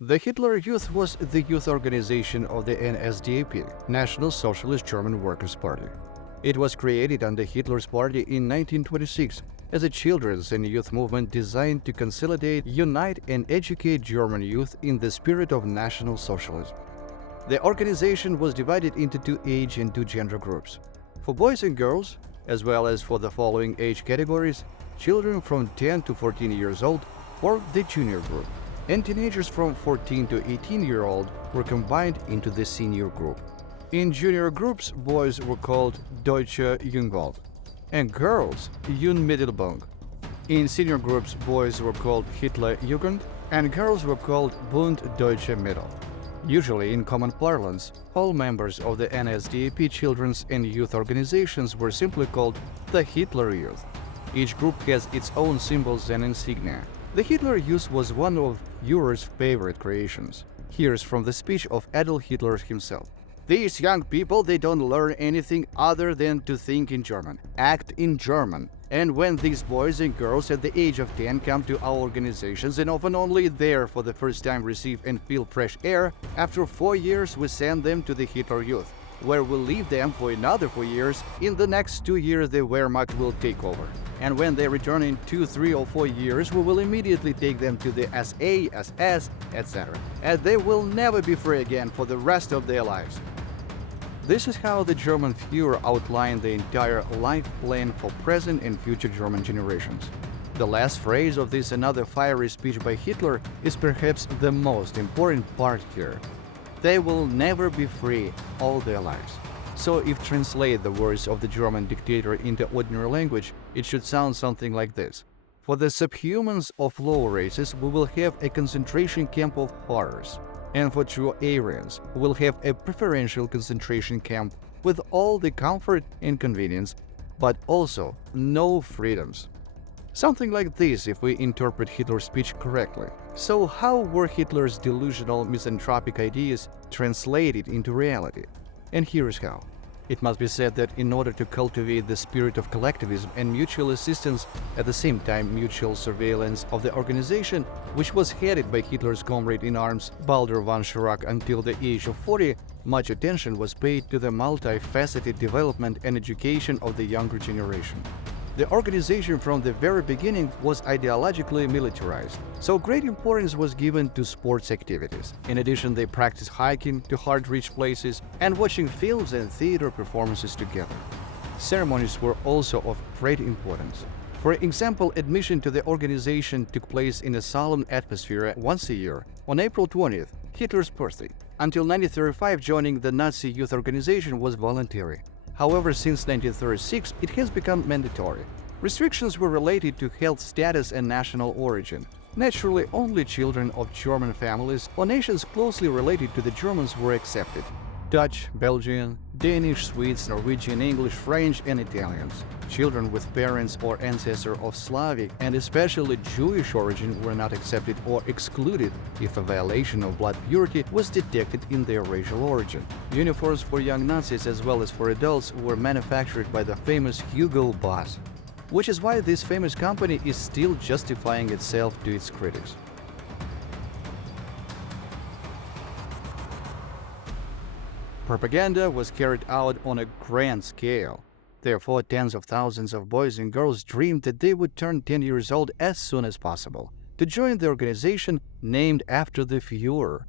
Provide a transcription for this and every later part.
The Hitler Youth was the youth organization of the NSDAP, National Socialist German Workers' Party. It was created under Hitler's party in 1926 as a children's and youth movement designed to consolidate, unite, and educate German youth in the spirit of National Socialism. The organization was divided into two age and two gender groups. For boys and girls, as well as for the following age categories, children from 10 to 14 years old formed the junior group, and teenagers from 14 to 18-year-old were combined into the senior group. In junior groups, boys were called Deutsche Jungwald and girls Jungmittelbund. In senior groups, boys were called Hitler Jugend and girls were called Bund Deutsche Mittel. Usually, in common parlance, all members of the NSDAP children's and youth organizations were simply called the Hitler Youth. Each group has its own symbols and insignia. The Hitler Youth was one of Führer's favorite creations. Here's from the speech of Adolf Hitler himself. These young people, they don't learn anything other than to think in German, act in German. And when these boys and girls at the age of 10 come to our organizations and often only there for the first time receive and feel fresh air, after 4 years we send them to the Hitler Youth, where we'll leave them for another 4 years. In the next 2 years the Wehrmacht will take over. And when they return in 2, 3 or 4 years, we will immediately take them to the SA, SS, etc. And they will never be free again for the rest of their lives. This is how the German Führer outlined the entire life plan for present and future German generations. The last phrase of this another fiery speech by Hitler is perhaps the most important part here. They will never be free all their lives. So if translate the words of the German dictator into ordinary language, it should sound something like this. For the subhumans of lower races, we will have a concentration camp of horrors. And for true Aryans, we will have a preferential concentration camp with all the comfort and convenience, but also no freedoms. Something like this if we interpret Hitler's speech correctly. So how were Hitler's delusional misanthropic ideas translated into reality? And here's how. It must be said that in order to cultivate the spirit of collectivism and mutual assistance, at the same time mutual surveillance of the organization, which was headed by Hitler's comrade in arms Baldur von Schirach until the age of 40, much attention was paid to the multifaceted development and education of the younger generation. The organization from the very beginning was ideologically militarized, so great importance was given to sports activities. In addition, they practiced hiking to hard-reached places and watching films and theater performances together. Ceremonies were also of great importance. For example, admission to the organization took place in a solemn atmosphere once a year, on April 20th, Hitler's birthday. Until 1935, joining the Nazi youth organization was voluntary. However, since 1936, it has become mandatory. Restrictions were related to health status and national origin. Naturally, only children of German families or nations closely related to the Germans were accepted. Dutch, Belgian, Danish, Swedes, Norwegian, English, French, and Italians. Children with parents or ancestors of Slavic and especially Jewish origin were not accepted or excluded if a violation of blood purity was detected in their racial origin. Uniforms for young Nazis as well as for adults were manufactured by the famous Hugo Boss, which is why this famous company is still justifying itself to its critics. Propaganda was carried out on a grand scale. Therefore, tens of thousands of boys and girls dreamed that they would turn 10 years old as soon as possible to join the organization named after the Führer,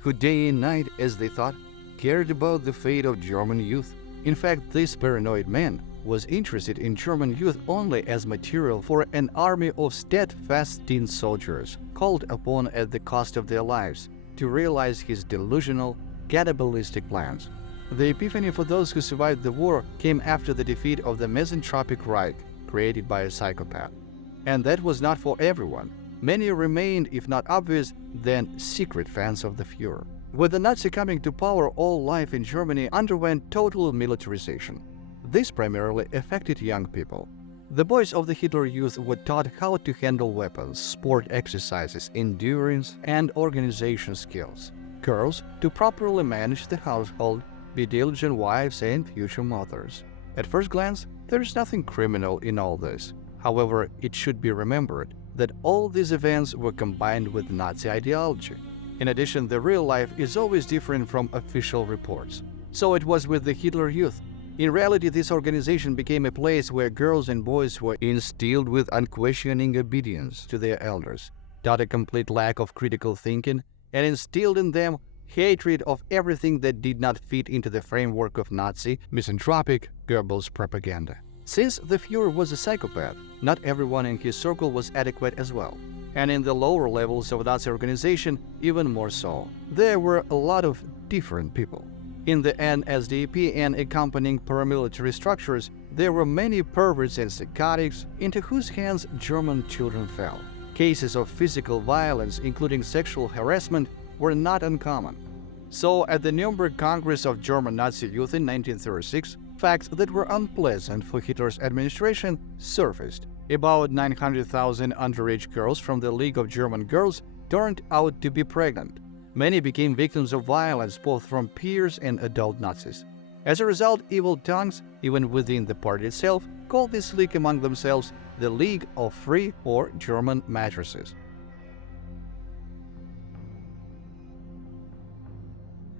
who day and night, as they thought, cared about the fate of German youth. In fact, this paranoid man was interested in German youth only as material for an army of steadfast tin soldiers, called upon at the cost of their lives to realize his delusional, cannibalistic plans. The epiphany for those who survived the war came after the defeat of the misanthropic Reich, created by a psychopath. And that was not for everyone. Many remained, if not obvious, then secret fans of the Führer. With the Nazi coming to power, all life in Germany underwent total militarization. This primarily affected young people. The boys of the Hitler Youth were taught how to handle weapons, sport exercises, endurance, and organization skills. Girls to properly manage the household, be diligent wives and future mothers. At first glance, there is nothing criminal in all this. However, it should be remembered that all these events were combined with Nazi ideology. In addition, the real life is always different from official reports. So it was with the Hitler Youth. In reality, this organization became a place where girls and boys were instilled with unquestioning obedience to their elders, taught a complete lack of critical thinking, and instilled in them hatred of everything that did not fit into the framework of Nazi, misanthropic Goebbels propaganda. Since the Führer was a psychopath, not everyone in his circle was adequate as well. And in the lower levels of Nazi organization, even more so. There were a lot of different people. In the NSDAP and accompanying paramilitary structures, there were many perverts and psychotics into whose hands German children fell. Cases of physical violence, including sexual harassment, were not uncommon. So, at the Nuremberg Congress of German Nazi Youth in 1936, facts that were unpleasant for Hitler's administration surfaced. About 900,000 underage girls from the League of German Girls turned out to be pregnant. Many became victims of violence both from peers and adult Nazis. As a result, evil tongues, even within the party itself, called this league among themselves the League of Free or German Mattresses.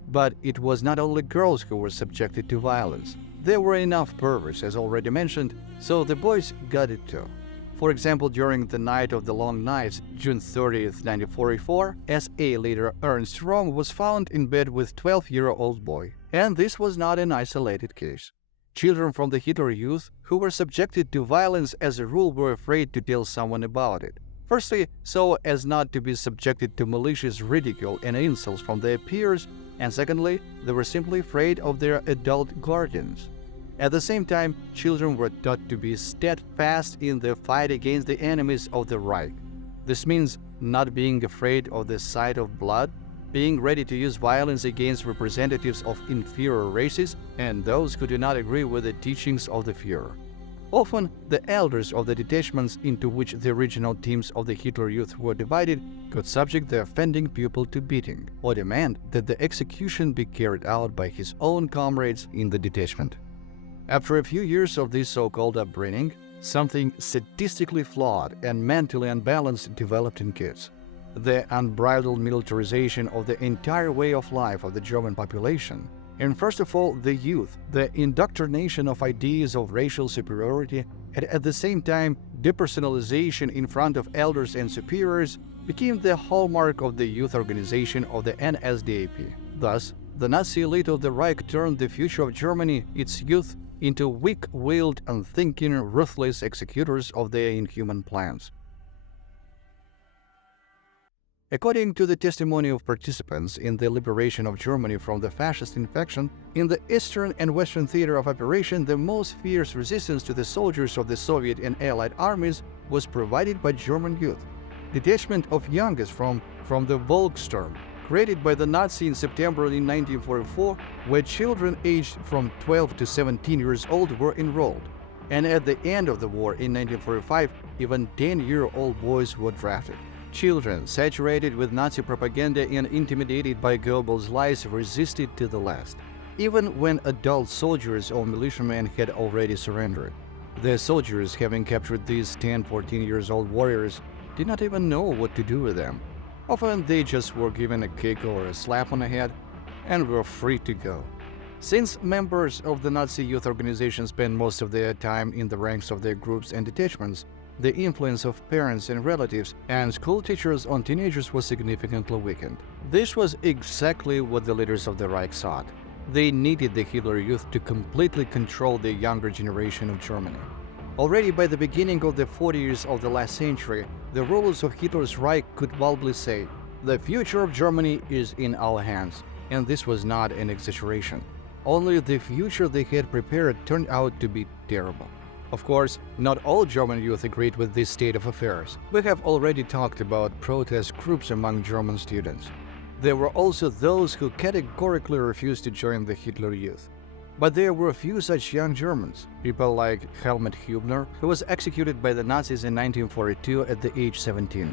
But it was not only girls who were subjected to violence. There were enough perverts, as already mentioned, so the boys got it too. For example, during the Night of the Long Knives, June 30th, 1944, SA leader Ernst Röhm was found in bed with a 12-year-old boy. And this was not an isolated case. Children from the Hitler Youth who were subjected to violence as a rule were afraid to tell someone about it. Firstly, so as not to be subjected to malicious ridicule and insults from their peers, and secondly, they were simply afraid of their adult guardians. At the same time, children were taught to be steadfast in their fight against the enemies of the Reich. This means not being afraid of the sight of blood, being ready to use violence against representatives of inferior races and those who do not agree with the teachings of the Führer. Often, the elders of the detachments into which the original teams of the Hitler Youth were divided could subject the offending pupil to beating or demand that the execution be carried out by his own comrades in the detachment. After a few years of this so-called upbringing, something sadistically flawed and mentally unbalanced developed in kids. The unbridled militarization of the entire way of life of the German population, and first of all the youth, the indoctrination of ideas of racial superiority, and at the same time depersonalization in front of elders and superiors, became the hallmark of the youth organization of the NSDAP. Thus, the Nazi elite of the Reich turned the future of Germany, its youth, into weak-willed, unthinking, ruthless executors of their inhuman plans. According to the testimony of participants in the liberation of Germany from the fascist infection, in the Eastern and Western theater of operation, the most fierce resistance to the soldiers of the Soviet and Allied armies was provided by German youth. Detachment of youngest from the Volkssturm, created by the Nazi in September in 1944, where children aged from 12 to 17 years old were enrolled. And at the end of the war in 1945, even 10-year-old boys were drafted. Children, saturated with Nazi propaganda and intimidated by Goebbels' lies, resisted to the last, even when adult soldiers or militiamen had already surrendered. The soldiers, having captured these 10-14 years old warriors, did not even know what to do with them. Often they just were given a kick or a slap on the head and were free to go. Since members of the Nazi youth organization spent most of their time in the ranks of their groups and detachments, the influence of parents and relatives and school teachers on teenagers was significantly weakened. This was exactly what the leaders of the Reich sought. They needed the Hitler Youth to completely control the younger generation of Germany. Already by the beginning of the 40s of the last century, the rulers of Hitler's Reich could boldly say, "The future of Germany is in our hands," and this was not an exaggeration. Only the future they had prepared turned out to be terrible. Of course, not all German youth agreed with this state of affairs. We have already talked about protest groups among German students. There were also those who categorically refused to join the Hitler Youth. But there were a few such young Germans, people like Helmut Hübner, who was executed by the Nazis in 1942 at the age 17.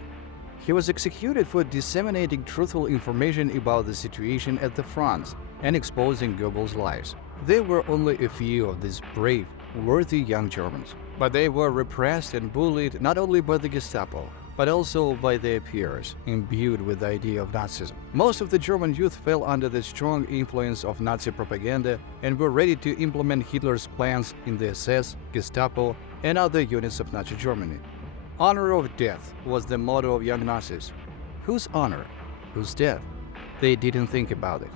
He was executed for disseminating truthful information about the situation at the front and exposing Goebbels' lies. There were only a few of these brave, worthy young Germans, but they were repressed and bullied not only by the Gestapo, but also by their peers, imbued with the idea of Nazism. Most of the German youth fell under the strong influence of Nazi propaganda and were ready to implement Hitler's plans in the SS, Gestapo, and other units of Nazi Germany. Honor or death was the motto of young Nazis. Whose honor? Whose death? They didn't think about it.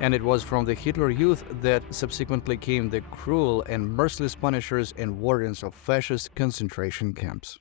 And it was from the Hitler Youth that subsequently came the cruel and merciless punishers and wardens of fascist concentration camps.